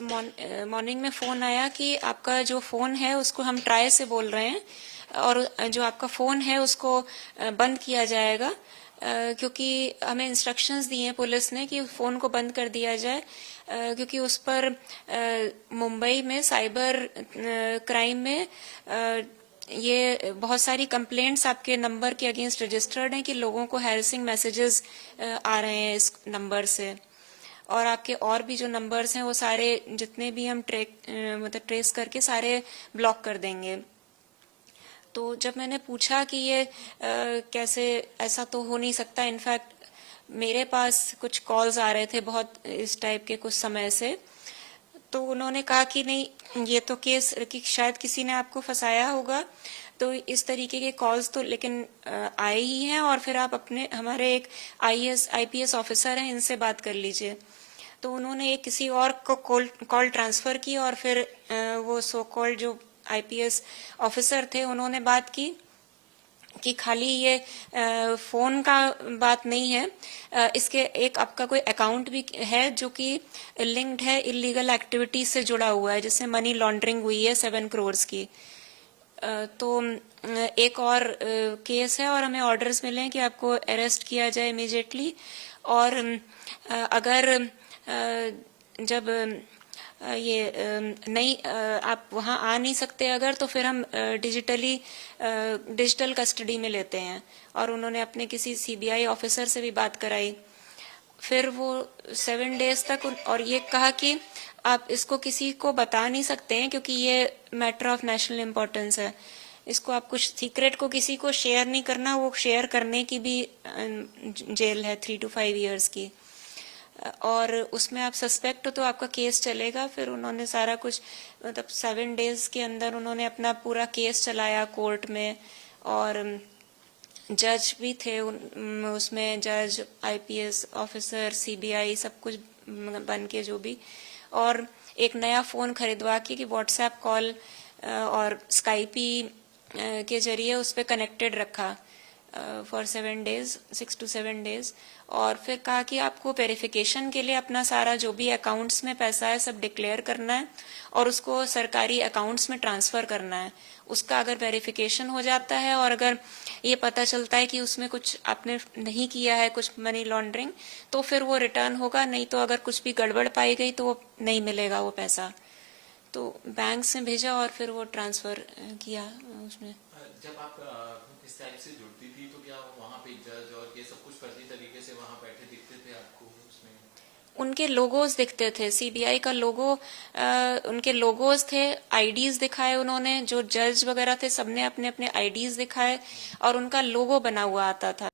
Morning में phone आया कि आपका जो फ़ोन है उसको हम ट्राई से बोल रहे हैं और जो आपका फ़ोन है उसको बंद किया जाएगा, क्योंकि हमें इंस्ट्रक्शंस दिए हैं पुलिस ने कि फ़ोन को बंद कर दिया जाए, क्योंकि उस पर मुंबई में साइबर क्राइम में ये बहुत सारी कंप्लेंट्स आपके नंबर के अगेंस्ट रजिस्टर्ड हैं कि लोगों को हैरेसिंग मैसेजेस आ रहे हैं इस नंबर से, और आपके और भी जो नंबर्स हैं वो सारे जितने भी हम ट्रेस करके सारे ब्लॉक कर देंगे। तो जब मैंने पूछा कि ये कैसे, ऐसा तो हो नहीं सकता, इनफैक्ट मेरे पास कुछ कॉल्स आ रहे थे बहुत इस टाइप के कुछ समय से, तो उन्होंने कहा कि नहीं, ये तो केस कि शायद किसी ने आपको फंसाया होगा, तो इस तरीके के कॉल्स तो लेकिन आए ही हैं, और फिर आप अपने हमारे एक IPS ऑफिसर हैं, इनसे बात कर लीजिए। तो उन्होंने एक किसी और को कॉल ट्रांसफर की, और फिर वो सो कॉल्ड जो IPS ऑफिसर थे उन्होंने बात की कि खाली ये फोन का बात नहीं है, इसके एक आपका कोई अकाउंट भी है जो कि लिंक्ड है इलीगल एक्टिविटीज से जुड़ा हुआ है, जिससे मनी लॉन्ड्रिंग हुई है 7 करोड़ की। तो एक और केस है और हमें ऑर्डर्स मिले हैं कि आपको अरेस्ट किया जाए इमीडिएटली, और अगर जब ये नहीं आप वहाँ आ नहीं सकते अगर, तो फिर हम डिजिटल कस्टडी में लेते हैं, और उन्होंने अपने किसी CBI ऑफिसर से भी बात कराई। फिर वो 7 डेज तक, और ये कहा कि आप इसको किसी को बता नहीं सकते हैं क्योंकि ये मैटर ऑफ नेशनल इम्पोर्टेंस है, इसको आप कुछ सीक्रेट को किसी को शेयर नहीं करना, वो शेयर करने की भी जेल है 3 to 5 years की, और उसमें आप सस्पेक्ट हो तो आपका केस चलेगा। फिर उन्होंने सारा कुछ, मतलब 7 डेज के अंदर उन्होंने अपना पूरा केस चलाया कोर्ट में, और जज भी थे उसमें, जज, IPS ऑफिसर, CBI, सब कुछ बन के जो भी, और एक नया फ़ोन खरीदवा के व्हाट्सएप कॉल और स्काइपी के जरिए उस पर कनेक्टेड रखा फॉर 7 days, 6 to 7 days, और फिर कहा कि आपको वेरिफिकेशन के लिए अपना सारा जो भी अकाउंट्स में पैसा है सब डिक्लेयर करना है और उसको सरकारी अकाउंट्स में ट्रांसफर करना है। उसका अगर वेरिफिकेशन हो जाता है और अगर ये पता चलता है कि उसमें कुछ आपने नहीं किया है, कुछ मनी लॉन्ड्रिंग, तो फिर वो रिटर्न होगा, नहीं तो अगर कुछ भी गड़बड़ पाई गई तो वो नहीं मिलेगा वो पैसा। तो बैंक से भेजा और फिर वो ट्रांसफर किया उसमें। जब आप इस टाइप से जुड़ती थी तो क्या वहाँ पे जज और ये सब कुछ फर्जी तरीके से वहाँ बैठे दिखते थे आपको उसमें? उनके लोगोज दिखते थे, CBI का लोगो, उनके लोगोज थे, IDs दिखाए उन्होंने, जो जज वगैरह थे सबने अपने अपने IDs दिखाए और उनका लोगो बना हुआ आता था।